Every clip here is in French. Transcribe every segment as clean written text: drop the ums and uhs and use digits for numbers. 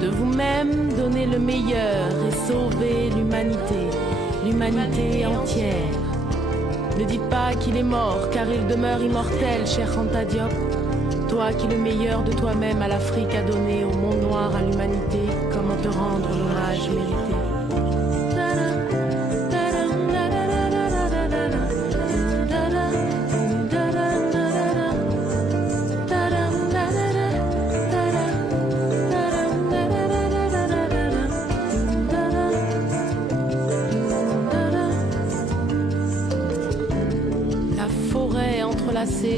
De vous-même, donnez le meilleur et sauvez l'humanité entière. Ne dites pas qu'il est mort, car il demeure immortel, cher Anta Diop. Toi qui le meilleur de toi-même à l'Afrique a donné au monde noir, à l'humanité, comment te rendre l'hommage mérité.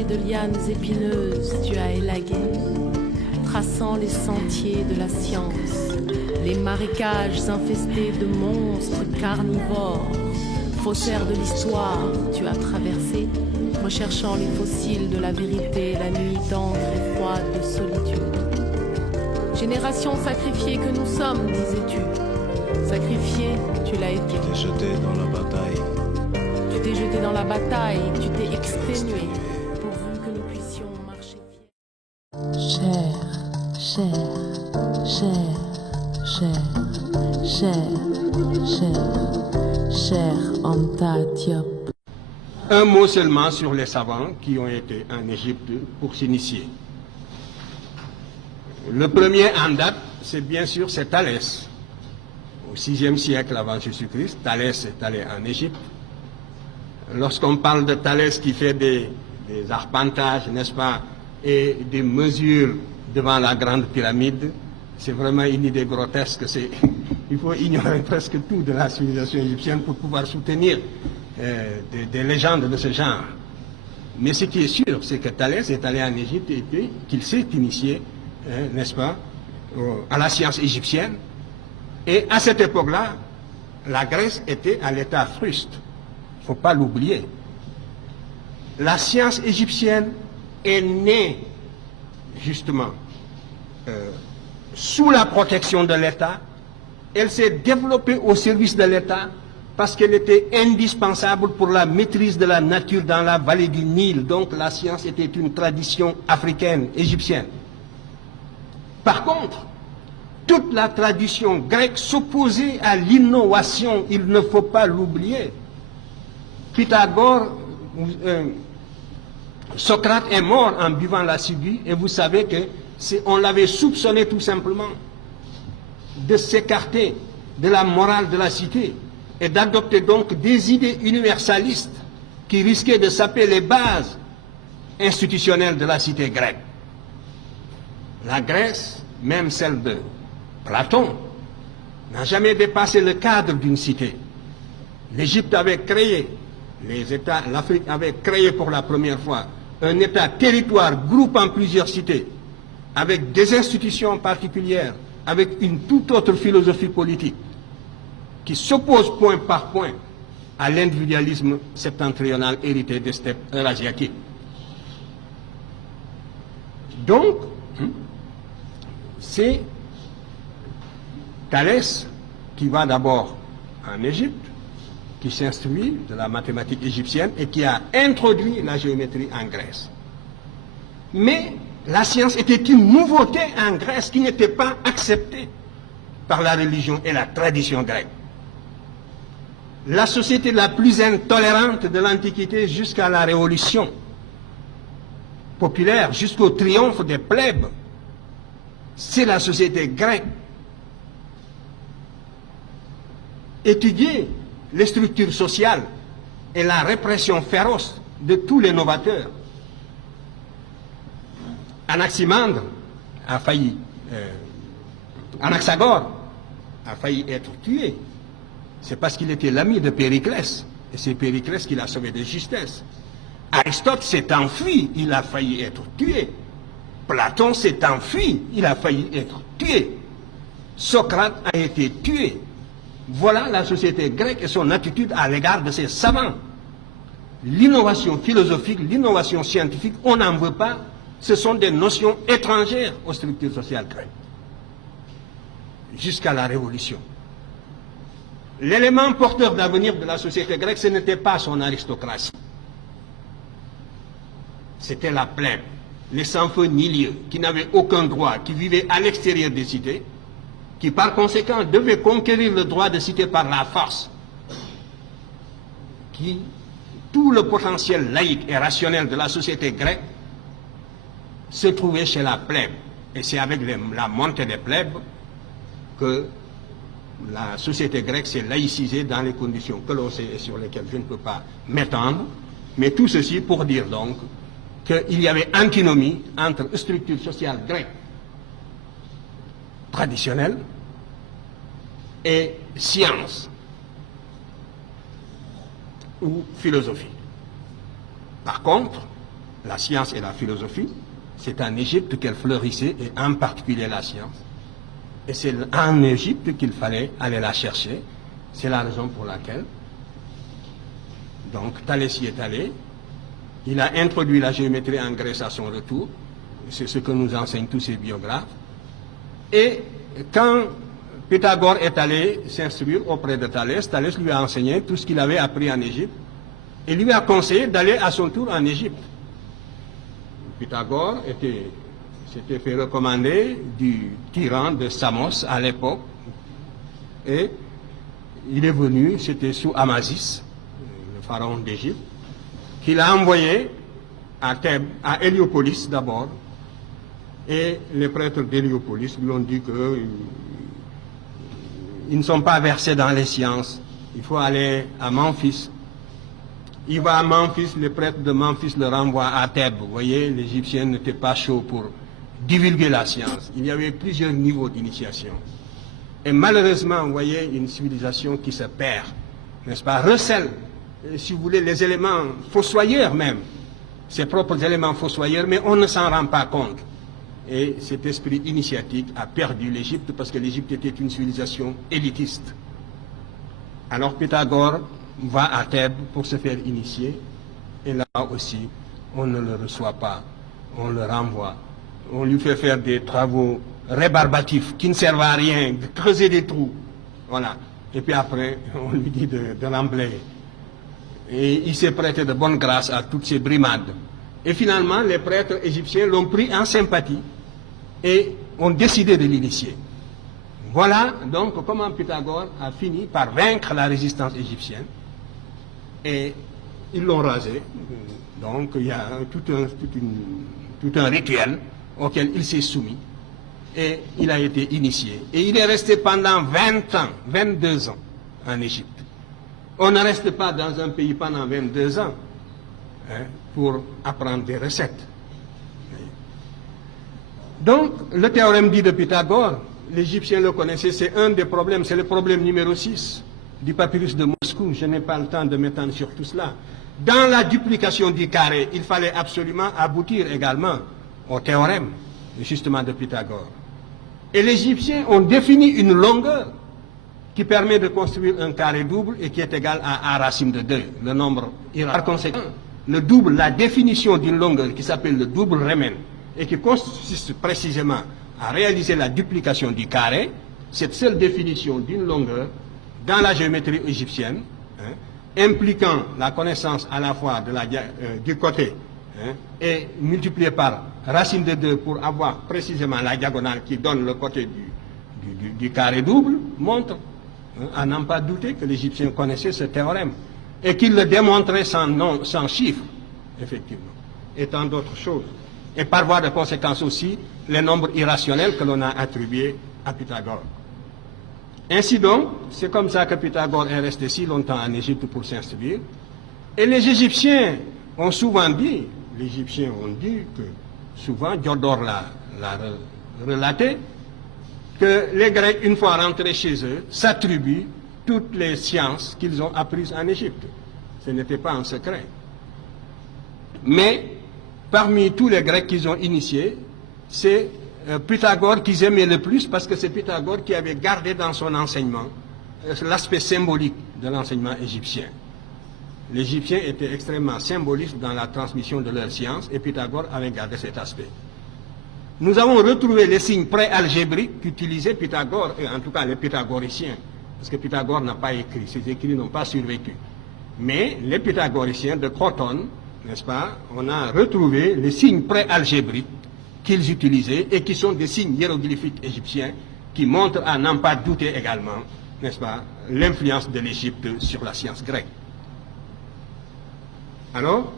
De lianes épineuses, tu as élagué, traçant les sentiers de la science, les marécages infestés de monstres carnivores, faussaires de l'histoire, tu as traversé, recherchant les fossiles de la vérité, la nuit tendre et froide de solitude. Génération sacrifiée que nous sommes, disais-tu. Sacrifiée, tu l'as été. Tu t'es jeté dans la bataille. Tu t'es jeté dans la bataille, tu t'es exténué. Cher Anta Diop. Un mot seulement sur les savants qui ont été en Égypte pour s'initier. Le premier en date, c'est bien sûr c'est Thalès. Au VIe siècle avant Jésus-Christ, Thalès est allé en Égypte. Lorsqu'on parle de Thalès qui fait des arpentages, n'est-ce pas, et des mesures devant la grande pyramide, c'est vraiment une idée grotesque. Il faut ignorer presque tout de la civilisation égyptienne pour pouvoir soutenir des légendes de ce genre. Mais ce qui est sûr, c'est que Thalès est allé en Égypte et qu'il s'est initié, n'est-ce pas, à la science égyptienne. Et à cette époque-là, la Grèce était à l'état fruste. Il ne faut pas l'oublier. La science égyptienne est née, justement, sous la protection de l'État. Elle s'est développée au service de l'État parce qu'elle était indispensable pour la maîtrise de la nature dans la vallée du Nil. Donc la science était une tradition africaine, égyptienne. Par contre, toute la tradition grecque s'opposait à l'innovation, il ne faut pas l'oublier. Pythagore, Socrate est mort en buvant la ciguë, et vous savez que on l'avait soupçonné tout simplement de s'écarter de la morale de la cité et d'adopter donc des idées universalistes qui risquaient de saper les bases institutionnelles de la cité grecque. La Grèce, même celle de Platon, n'a jamais dépassé le cadre d'une cité. L'Égypte avait créé, l'Afrique avait créé pour la première fois un État-territoire groupant plusieurs cités, avec des institutions particulières, avec une toute autre philosophie politique, qui s'oppose point par point à l'individualisme septentrional hérité des steppes eurasiatiques. Donc, c'est Thalès qui va d'abord en Égypte, qui s'instruit de la mathématique égyptienne et qui a introduit la géométrie en Grèce. Mais la science était une nouveauté en Grèce qui n'était pas acceptée par la religion et la tradition grecque. La société la plus intolérante de l'Antiquité jusqu'à la Révolution populaire, jusqu'au triomphe des plèbes, c'est la société grecque. Étudier les structures sociales et la répression féroce de tous les novateurs. Anaximandre a failli, Anaxagore a failli être tué. C'est parce qu'il était l'ami de Périclès. Et c'est Périclès qui l'a sauvé de justesse. Aristote s'est enfui, il a failli être tué. Platon s'est enfui, il a failli être tué. Socrate a été tué. Voilà la société grecque et son attitude à l'égard de ses savants. L'innovation philosophique, l'innovation scientifique, on n'en veut pas. Ce sont des notions étrangères aux structures sociales grecques. Jusqu'à la Révolution. L'élément porteur d'avenir de la société grecque, ce n'était pas son aristocratie. C'était la plèbe, les sans-feu ni lieu, qui n'avaient aucun droit, qui vivaient à l'extérieur des cités, qui par conséquent devait conquérir le droit de citer par la force, tout le potentiel laïque et rationnel de la société grecque se trouvait chez la plèbe. Et c'est avec la montée des plèbes que la société grecque s'est laïcisée dans les conditions que l'on sait et sur lesquelles je ne peux pas m'étendre. Mais tout ceci pour dire donc qu'il y avait antinomie entre structure sociale grecque traditionnelle et science ou philosophie. Par contre, la science et la philosophie, c'est en Égypte qu'elle fleurissait, et en particulier la science. Et c'est en Égypte qu'il fallait aller la chercher. C'est la raison pour laquelle, donc, Thalès y est allé. Il a introduit la géométrie en Grèce à son retour. C'est ce que nous enseignent tous ces biographes. Et quand Pythagore est allé s'instruire auprès de Thalès, Thalès lui a enseigné tout ce qu'il avait appris en Égypte et lui a conseillé d'aller à son tour en Égypte. Pythagore s'était fait recommander du tyran de Samos à l'époque, et il est venu, c'était sous Amasis, le pharaon d'Égypte, qu'il a envoyé à Thèbes, à Héliopolis d'abord, et les prêtres d'Héliopolis lui ont dit qu'ils ne sont pas versés dans les sciences, il faut aller à Memphis. Il va à Memphis, les prêtres de Memphis le renvoient à Thèbes. Vous voyez, l'Égyptien n'était pas chaud pour divulguer la science. Il y avait plusieurs niveaux d'initiation. Et malheureusement, vous voyez, une civilisation qui se perd, n'est-ce pas, recèle, si vous voulez, les éléments fossoyeurs même, ses propres éléments fossoyeurs, mais on ne s'en rend pas compte. Et cet esprit initiatique a perdu l'Égypte parce que l'Égypte était une civilisation élitiste. Alors Pythagore va à Thèbes pour se faire initier, et là aussi, on ne le reçoit pas, on le renvoie, on lui fait faire des travaux rébarbatifs qui ne servent à rien, de creuser des trous, voilà. Et puis après, on lui dit de l'emblayer. Et il s'est prêté de bonne grâce à toutes ces brimades. Et finalement, les prêtres égyptiens l'ont pris en sympathie et ont décidé de l'initier. Voilà donc comment Pythagore a fini par vaincre la résistance égyptienne. Et ils l'ont rasé. Donc il y a tout un rituel auquel il s'est soumis. Et il a été initié. Et il est resté pendant 20 ans, 22 ans en Égypte. On ne reste pas dans un pays pendant 22 ans pour apprendre des recettes. Donc le théorème dit de Pythagore, l'Égyptien le connaissait, c'est un des problèmes, c'est le problème numéro 6 du papyrus de Moscou. Je n'ai pas le temps de m'étendre sur tout cela. Dans la duplication du carré, il fallait absolument aboutir également au théorème, justement, de Pythagore. Et les Égyptiens ont défini une longueur qui permet de construire un carré double et qui est égal à A racine de 2, le nombre irrationnel. Par conséquent, le double, la définition d'une longueur qui s'appelle le double Riemann et qui consiste précisément à réaliser la duplication du carré, cette seule définition d'une longueur dans la géométrie égyptienne, impliquant la connaissance à la fois du côté et multipliée par racine de 2 pour avoir précisément la diagonale qui donne le côté du carré double, montre à n'en pas douter que l'Égyptien connaissait ce théorème et qu'il le démontrait sans chiffres, effectivement, et tant d'autres choses. Et par voie de conséquence aussi, les nombres irrationnels que l'on a attribués à Pythagore. Ainsi donc, c'est comme ça que Pythagore est resté si longtemps en Égypte pour s'instruire. Et les Égyptiens ont souvent dit, que souvent, Diodore l'a relaté, que les Grecs, une fois rentrés chez eux, s'attribuent toutes les sciences qu'ils ont apprises en Égypte. Ce n'était pas un secret. Mais parmi tous les Grecs qu'ils ont initiés, c'est Pythagore qu'ils aimaient le plus parce que c'est Pythagore qui avait gardé dans son enseignement l'aspect symbolique de l'enseignement égyptien. Les Égyptiens étaient extrêmement symbolistes dans la transmission de leurs sciences et Pythagore avait gardé cet aspect. Nous avons retrouvé les signes pré-algébriques qu'utilisait Pythagore, et en tout cas les pythagoriciens, parce que Pythagore n'a pas écrit, ses écrits n'ont pas survécu. Mais les pythagoriciens de Crotone, n'est-ce pas, on a retrouvé les signes pré-algébriques qu'ils utilisaient et qui sont des signes hiéroglyphiques égyptiens qui montre à n'en pas douter également, n'est-ce pas, l'influence de l'Égypte sur la science grecque. Alors,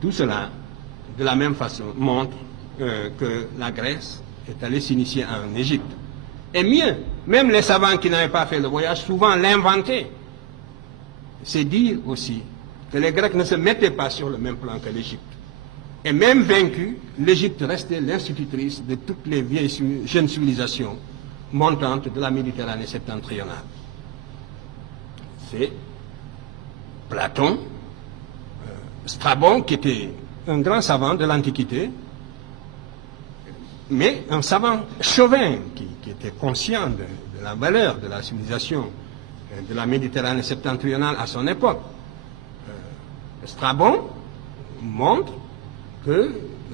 tout cela, de la même façon, montre que la Grèce est allée s'initier en Égypte. Et mieux, même les savants qui n'avaient pas fait le voyage, souvent l'inventaient. C'est dire aussi que les Grecs ne se mettaient pas sur le même plan que l'Égypte. Et même vaincue, l'Égypte restait l'institutrice de toutes les vieilles jeunes civilisations montantes de la Méditerranée septentrionale. C'est Platon, Strabon, qui était un grand savant de l'Antiquité, mais un savant chauvin qui était conscient de la valeur de la civilisation de la Méditerranée septentrionale à son époque. Strabon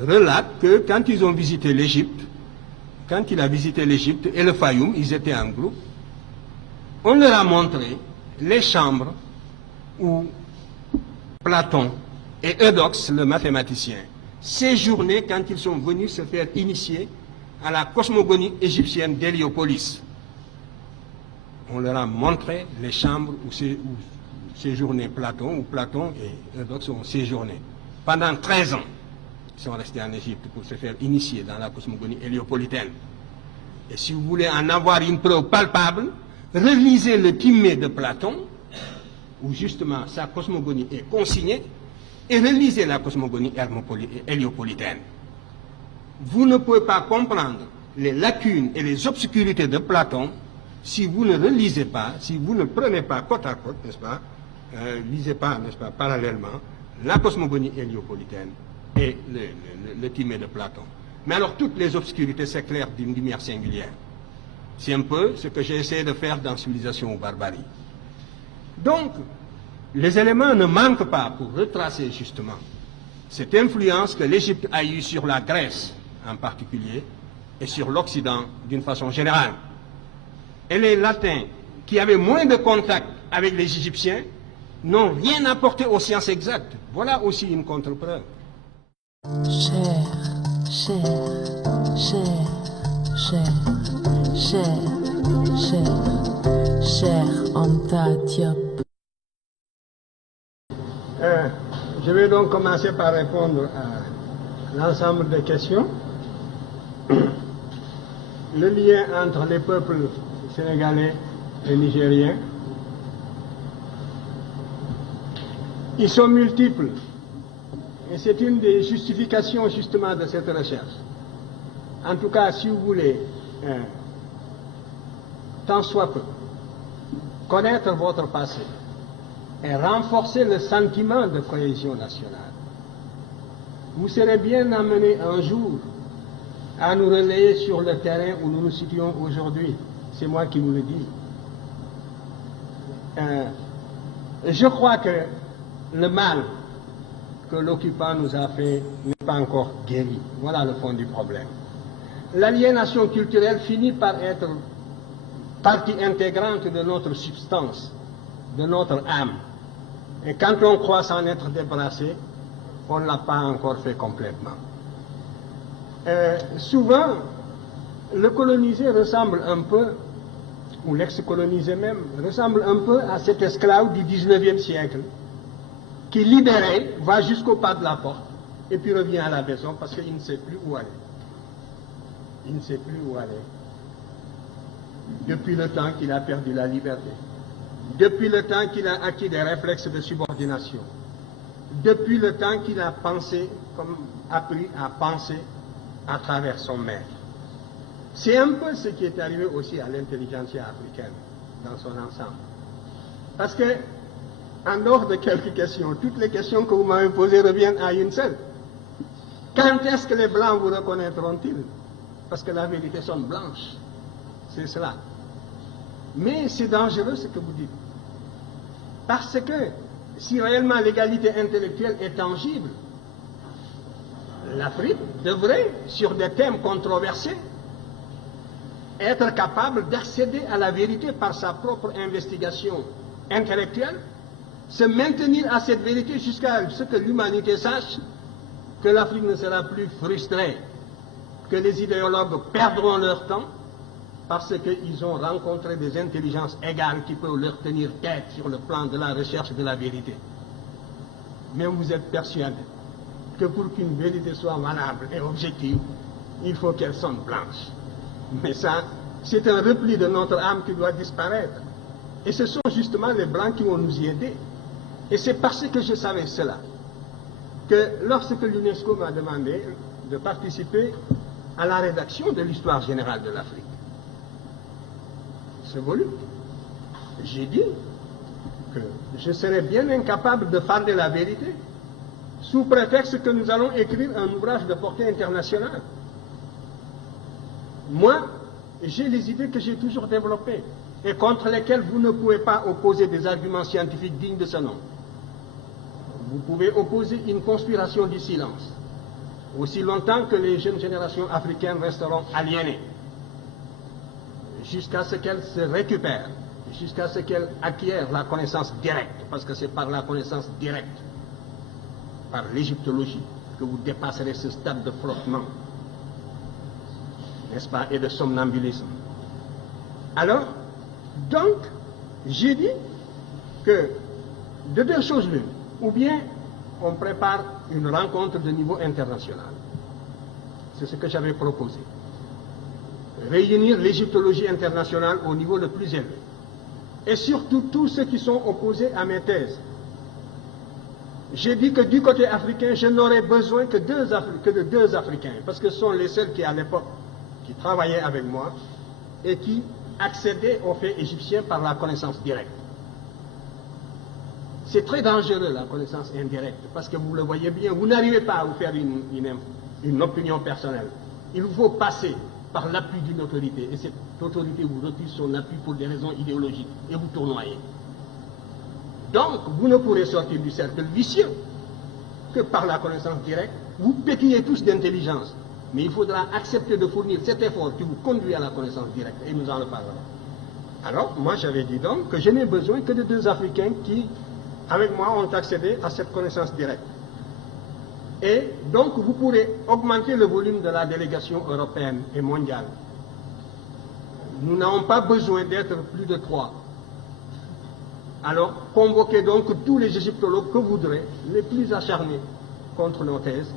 relate que quand ils ont visité l'Égypte, quand il a visité l'Égypte et le Fayoum, ils étaient en groupe, on leur a montré les chambres où Platon et Eudoxe, le mathématicien, séjournaient quand ils sont venus se faire initier à la cosmogonie égyptienne d'Héliopolis. On leur a montré les chambres où séjournait Platon, où Platon et Eudoxe ont séjourné. Pendant 13 ans, ils sont restés en Égypte pour se faire initier dans la cosmogonie héliopolitaine. Et si vous voulez en avoir une preuve palpable, relisez le Timée de Platon, où justement sa cosmogonie est consignée, et relisez la cosmogonie héliopolitaine. Vous ne pouvez pas comprendre les lacunes et les obscurités de Platon si vous ne relisez pas, si vous ne prenez pas côte à côte, n'est-ce pas, lisez pas, n'est-ce pas, parallèlement, la cosmogonie héliopolitaine et le Timée de Platon. Mais alors toutes les obscurités s'éclairent d'une lumière singulière. C'est un peu ce que j'ai essayé de faire dans Civilisation ou Barbarie. Donc, les éléments ne manquent pas pour retracer justement cette influence que l'Égypte a eue sur la Grèce en particulier et sur l'Occident d'une façon générale. Et les Latins, qui avaient moins de contact avec les Égyptiens, n'ont rien apporté aux sciences exactes. Voilà aussi une contre-preuve. Cher, cher, cher, cher, cher, cher, cher Anta Diop. Je vais donc commencer par répondre à l'ensemble des questions. Le lien entre les peuples sénégalais et nigériens, ils sont multiples. Et c'est une des justifications justement de cette recherche. En tout cas, si vous voulez, tant soit peu, connaître votre passé et renforcer le sentiment de cohésion nationale, vous serez bien amené un jour à nous relayer sur le terrain où nous nous situons aujourd'hui. C'est moi qui vous le dis. Je crois que le mal que l'occupant nous a fait n'est pas encore guéri. Voilà le fond du problème. L'aliénation culturelle finit par être partie intégrante de notre substance, de notre âme. Et quand on croit s'en être débarrassé, on ne l'a pas encore fait complètement. Souvent, le colonisé ressemble un peu, ou l'ex-colonisé même, ressemble un peu à cet esclave du 19e siècle, qui libéré va jusqu'au pas de la porte, et puis revient à la maison parce qu'il ne sait plus où aller. Il ne sait plus où aller. Depuis le temps qu'il a perdu la liberté. Depuis le temps qu'il a acquis des réflexes de subordination. Depuis le temps qu'il a pensé, comme appris à penser à travers son maître. C'est un peu ce qui est arrivé aussi à l'intelligentsia africaine dans son ensemble. Parce que, en dehors de quelques questions, toutes les questions que vous m'avez posées reviennent à une seule. Quand est-ce que les Blancs vous reconnaîtront-ils? Parce que la vérité sonne blanche. C'est cela. Mais c'est dangereux ce que vous dites. Parce que si réellement l'égalité intellectuelle est tangible, l'Afrique devrait, sur des thèmes controversés, être capable d'accéder à la vérité par sa propre investigation intellectuelle, se maintenir à cette vérité jusqu'à ce que l'humanité sache que l'Afrique ne sera plus frustrée, que les idéologues perdront leur temps parce qu'ils ont rencontré des intelligences égales qui peuvent leur tenir tête sur le plan de la recherche de la vérité. Mais vous êtes persuadé que pour qu'une vérité soit valable et objective, il faut qu'elle sonne blanche. Mais ça, c'est un repli de notre âme qui doit disparaître. Et ce sont justement les Blancs qui vont nous y aider. Et c'est parce que je savais cela que lorsque l'UNESCO m'a demandé de participer à la rédaction de l'histoire générale de l'Afrique, ce volume, j'ai dit que je serais bien incapable de parler la vérité sous prétexte que nous allons écrire un ouvrage de portée internationale. Moi, j'ai les idées que j'ai toujours développées et contre lesquelles vous ne pouvez pas opposer des arguments scientifiques dignes de ce nom. Vous pouvez opposer une conspiration du silence, aussi longtemps que les jeunes générations africaines resteront aliénées, jusqu'à ce qu'elles se récupèrent, jusqu'à ce qu'elles acquièrent la connaissance directe, parce que c'est par la connaissance directe, par l'égyptologie, que vous dépasserez ce stade de flottement, n'est-ce pas, et de somnambulisme. Alors, donc, j'ai dit que de deux choses l'une, ou bien on prépare une rencontre de niveau international. C'est ce que j'avais proposé. Réunir l'égyptologie internationale au niveau le plus élevé. Et surtout tous ceux qui sont opposés à mes thèses. J'ai dit que du côté africain, je n'aurais besoin que de deux Africains, parce que ce sont les seuls qui, à l'époque, qui travaillaient avec moi et qui accédaient aux faits égyptiens par la connaissance directe. C'est très dangereux, la connaissance indirecte, parce que vous le voyez bien, vous n'arrivez pas à vous faire une opinion personnelle. Il vous faut passer par l'appui d'une autorité, et cette autorité vous refuse son appui pour des raisons idéologiques, et vous tournoyez. Donc, vous ne pourrez sortir du cercle vicieux que par la connaissance directe. Vous pétillez tous d'intelligence, mais il faudra accepter de fournir cet effort qui vous conduit à la connaissance directe, et nous en reparlerons. Alors, moi j'avais dit donc que je n'ai besoin que de deux Africains qui, avec moi, ont accédé à cette connaissance directe. Et donc, vous pourrez augmenter le volume de la délégation européenne et mondiale. Nous n'avons pas besoin d'être plus de 3. Alors, convoquez donc tous les égyptologues que vous voudrez, les plus acharnés contre nos thèses.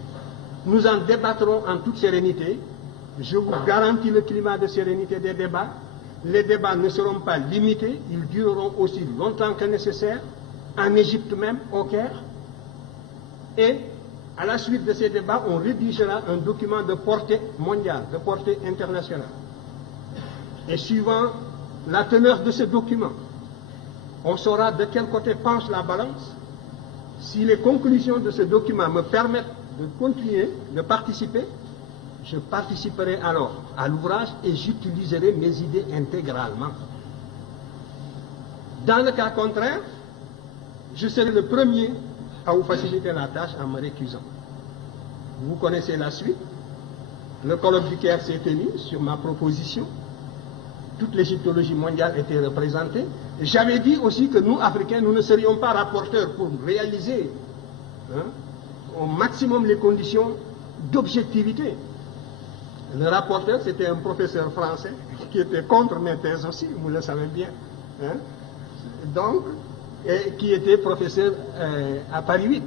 Nous en débattrons en toute sérénité. Je vous garantis le climat de sérénité des débats. Les débats ne seront pas limités, ils dureront aussi longtemps que nécessaire, en Égypte même, au Caire. Et à la suite de ces débats, on rédigera un document de portée mondiale, de portée internationale. Et suivant la teneur de ce document, on saura de quel côté penche la balance. Si les conclusions de ce document me permettent de continuer, de participer, je participerai alors à l'ouvrage et j'utiliserai mes idées intégralement. Dans le cas contraire, je serai le premier à vous faciliter la tâche en me récusant. Vous connaissez la suite. Le colloque du Caire s'est tenu sur ma proposition. Toute l'égyptologie mondiale était représentée. J'avais dit aussi que nous, Africains, nous ne serions pas rapporteurs pour réaliser au maximum les conditions d'objectivité. Le rapporteur, c'était un professeur français qui était contre mes thèses aussi, vous le savez bien. Donc, et qui était professeur à Paris 8.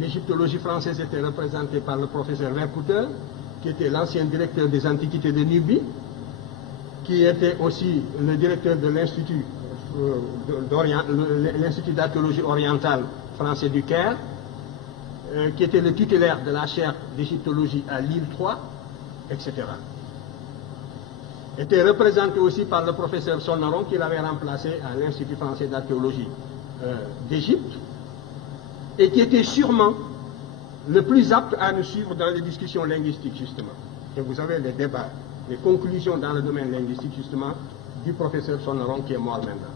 L'égyptologie française était représentée par le professeur Vercouteur, qui était l'ancien directeur des antiquités de Nubie, qui était aussi le directeur de l'Institut d'archéologie orientale français du Caire, qui était le titulaire de la chaire d'égyptologie à Lille 3, etc. Était représenté aussi par le professeur Sonneron, qui l'avait remplacé à l'Institut français d'archéologie d'Égypte, et qui était sûrement le plus apte à nous suivre dans les discussions linguistiques, justement. Et vous avez les débats, les conclusions dans le domaine linguistique, justement, du professeur Sonneron, qui est mort maintenant.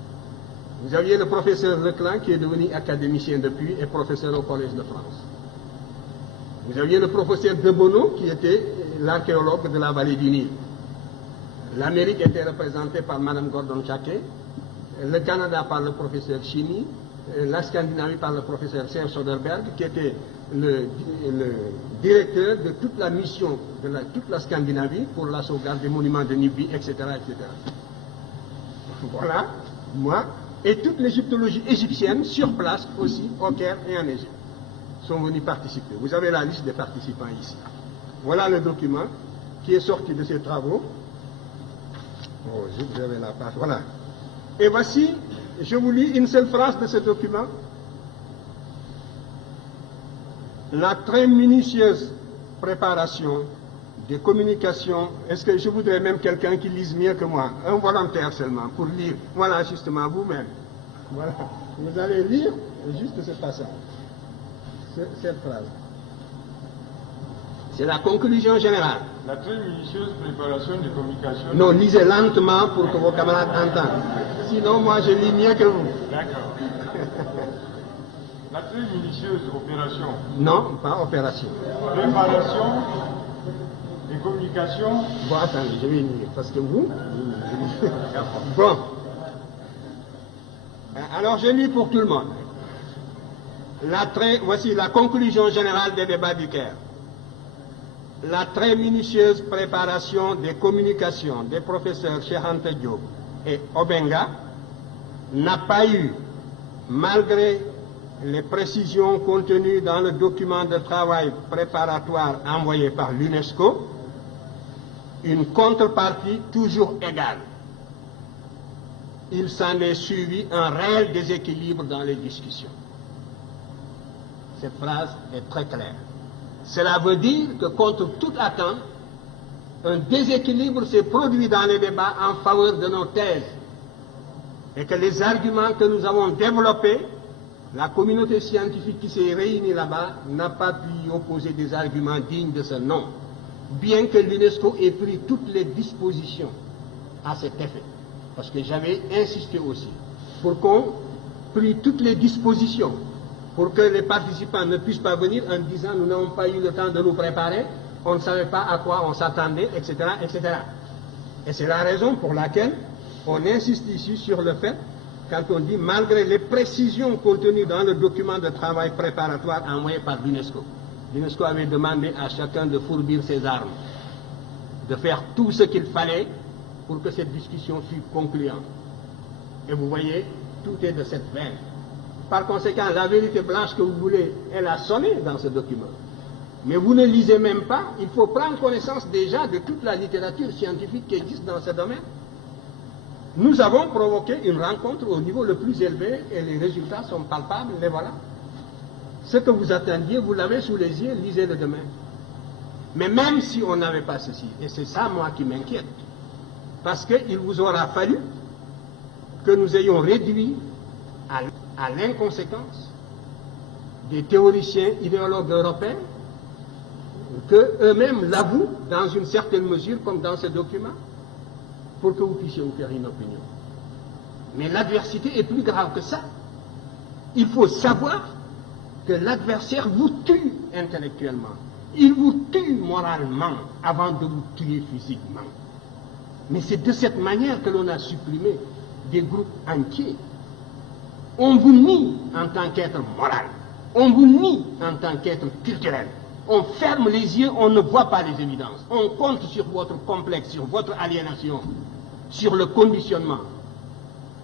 Vous aviez le professeur Leclan, qui est devenu académicien depuis et professeur au Collège de France. Vous aviez le professeur Debono, qui était l'archéologue de la vallée du Nil. L'Amérique était représentée par Mme Gordon Chaké, le Canada par le professeur Chini, la Scandinavie par le professeur Serge Soderberg, qui était le directeur de toute la mission de toute la Scandinavie pour la sauvegarde des monuments de Nibbi, etc., etc. Voilà, moi, et toute l'égyptologie égyptienne sur place aussi, au Caire et en Égypte, sont venus participer. Vous avez la liste des participants ici. Voilà le document qui est sorti de ces travaux. Oh, vous avez la page, voilà. Et voici, je vous lis une seule phrase de ce document. La très minutieuse préparation des communications. Est-ce que je voudrais même quelqu'un qui lise mieux que moi? Un volontaire seulement, pour lire. Voilà, justement, vous-même. Voilà. Vous allez lire juste ce passage. Cette phrase. C'est la conclusion générale. La très minutieuse préparation des communications. Non, lisez lentement pour que vos camarades entendent. Sinon, moi, je lis mieux que vous. D'accord. La très minutieuse opération. Non, pas opération. Préparation des communications. Bon, attendez, je vais lire, parce que vous... Bon. Alors, je lis pour tout le monde. Voici la conclusion générale des débats du Caire. La très minutieuse préparation des communications des professeurs Cheikh Anta Diop et Obenga n'a pas eu, malgré les précisions contenues dans le document de travail préparatoire envoyé par l'UNESCO, une contrepartie toujours égale. Il s'en est suivi un réel déséquilibre dans les discussions. Cette phrase est très claire. Cela veut dire que contre toute attente, un déséquilibre s'est produit dans les débats en faveur de nos thèses et que les arguments que nous avons développés, la communauté scientifique qui s'est réunie là-bas n'a pas pu y opposer des arguments dignes de ce nom, bien que l'UNESCO ait pris toutes les dispositions à cet effet. Parce que j'avais insisté aussi pour qu'on prie toutes les dispositions pour que les participants ne puissent pas venir en disant nous n'avons pas eu le temps de nous préparer, on ne savait pas à quoi on s'attendait, etc., etc. Et c'est la raison pour laquelle on insiste ici sur le fait, quand on dit malgré les précisions contenues dans le document de travail préparatoire envoyé par l'UNESCO, l'UNESCO avait demandé à chacun de fourbir ses armes, de faire tout ce qu'il fallait pour que cette discussion fût concluante. Et vous voyez, tout est de cette veine. Par conséquent, la vérité blanche que vous voulez, elle a sonné dans ce document. Mais vous ne lisez même pas, il faut prendre connaissance déjà de toute la littérature scientifique qui existe dans ce domaine. Nous avons provoqué une rencontre au niveau le plus élevé et les résultats sont palpables, les voilà. Ce que vous attendiez, vous l'avez sous les yeux, lisez-le demain. Mais même si on n'avait pas ceci, et c'est ça moi qui m'inquiète, parce qu'il vous aura fallu que nous ayons réduit à l'inconséquence des théoriciens idéologues européens, qu'eux-mêmes l'avouent dans une certaine mesure, comme dans ce document, pour que vous puissiez vous faire une opinion. Mais l'adversité est plus grave que ça. Il faut savoir que l'adversaire vous tue intellectuellement. Il vous tue moralement avant de vous tuer physiquement. Mais c'est de cette manière que l'on a supprimé des groupes entiers. On vous nie en tant qu'être moral. On vous nie en tant qu'être culturel. On ferme les yeux, on ne voit pas les évidences. On compte sur votre complexe, sur votre aliénation, sur le conditionnement,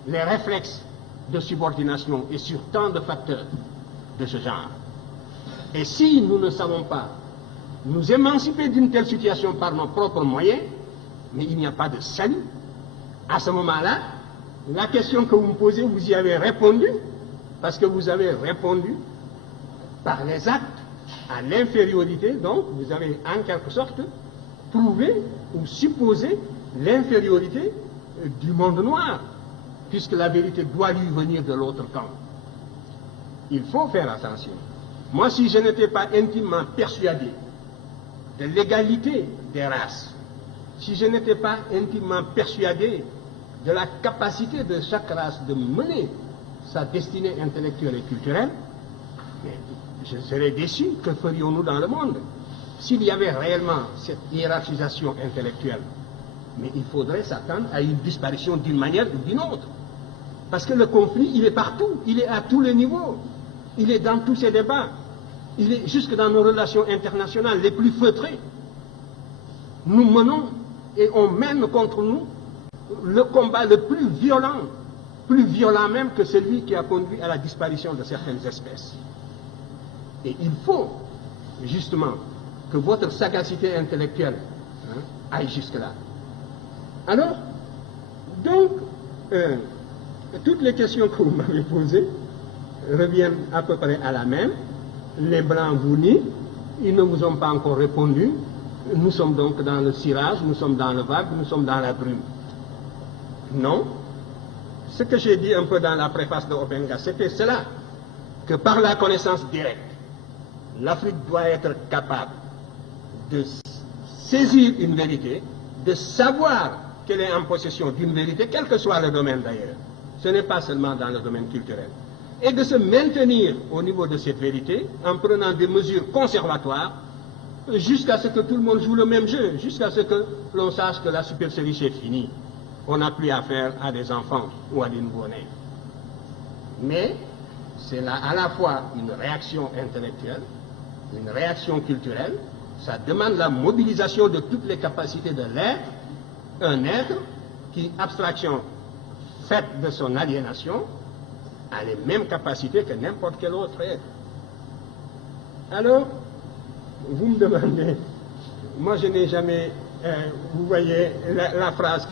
les réflexes de subordination et sur tant de facteurs de ce genre. Et si nous ne savons pas nous émanciper d'une telle situation par nos propres moyens, mais il n'y a pas de salut. À ce moment-là, la question que vous me posez, vous y avez répondu, parce que vous avez répondu par les actes à l'infériorité, donc vous avez en quelque sorte prouvé ou supposé l'infériorité du monde noir, puisque la vérité doit lui venir de l'autre camp. Il faut faire attention. Moi, si je n'étais pas intimement persuadé de l'égalité des races, si je n'étais pas intimement persuadé de la capacité de chaque race de mener sa destinée intellectuelle et culturelle, mais je serais déçu. Que ferions-nous dans le monde s'il y avait réellement cette hiérarchisation intellectuelle? Mais il faudrait s'attendre à une disparition d'une manière ou d'une autre. Parce que le conflit, il est partout, il est à tous les niveaux, il est dans tous ces débats. il est jusque dans nos relations internationales les plus feutrées. Nous menons et on mène contre nous le combat le plus violent même que celui qui a conduit à la disparition de certaines espèces. Et il faut justement que votre sagacité intellectuelle aille jusque-là. Alors, donc, toutes les questions que vous m'avez posées reviennent à peu près à la même. Les Blancs vous nient, ils ne vous ont pas encore répondu. Nous sommes donc dans le cirage, nous sommes dans le vague, nous sommes dans la brume. Non. Ce que j'ai dit un peu dans la préface de Obenga, c'était cela, que par la connaissance directe, l'Afrique doit être capable de saisir une vérité, de savoir qu'elle est en possession d'une vérité, quel que soit le domaine d'ailleurs. Ce n'est pas seulement dans le domaine culturel. Et de se maintenir au niveau de cette vérité en prenant des mesures conservatoires jusqu'à ce que tout le monde joue le même jeu, jusqu'à ce que l'on sache que la supercherie est finie. On n'a plus affaire à des enfants ou à des nouveau-nés. Mais c'est là à la fois une réaction intellectuelle, une réaction culturelle, ça demande la mobilisation de toutes les capacités de l'être, un être qui, abstraction faite de son aliénation, a les mêmes capacités que n'importe quel autre être. Alors, vous me demandez, moi je n'ai jamais, vous voyez la phrase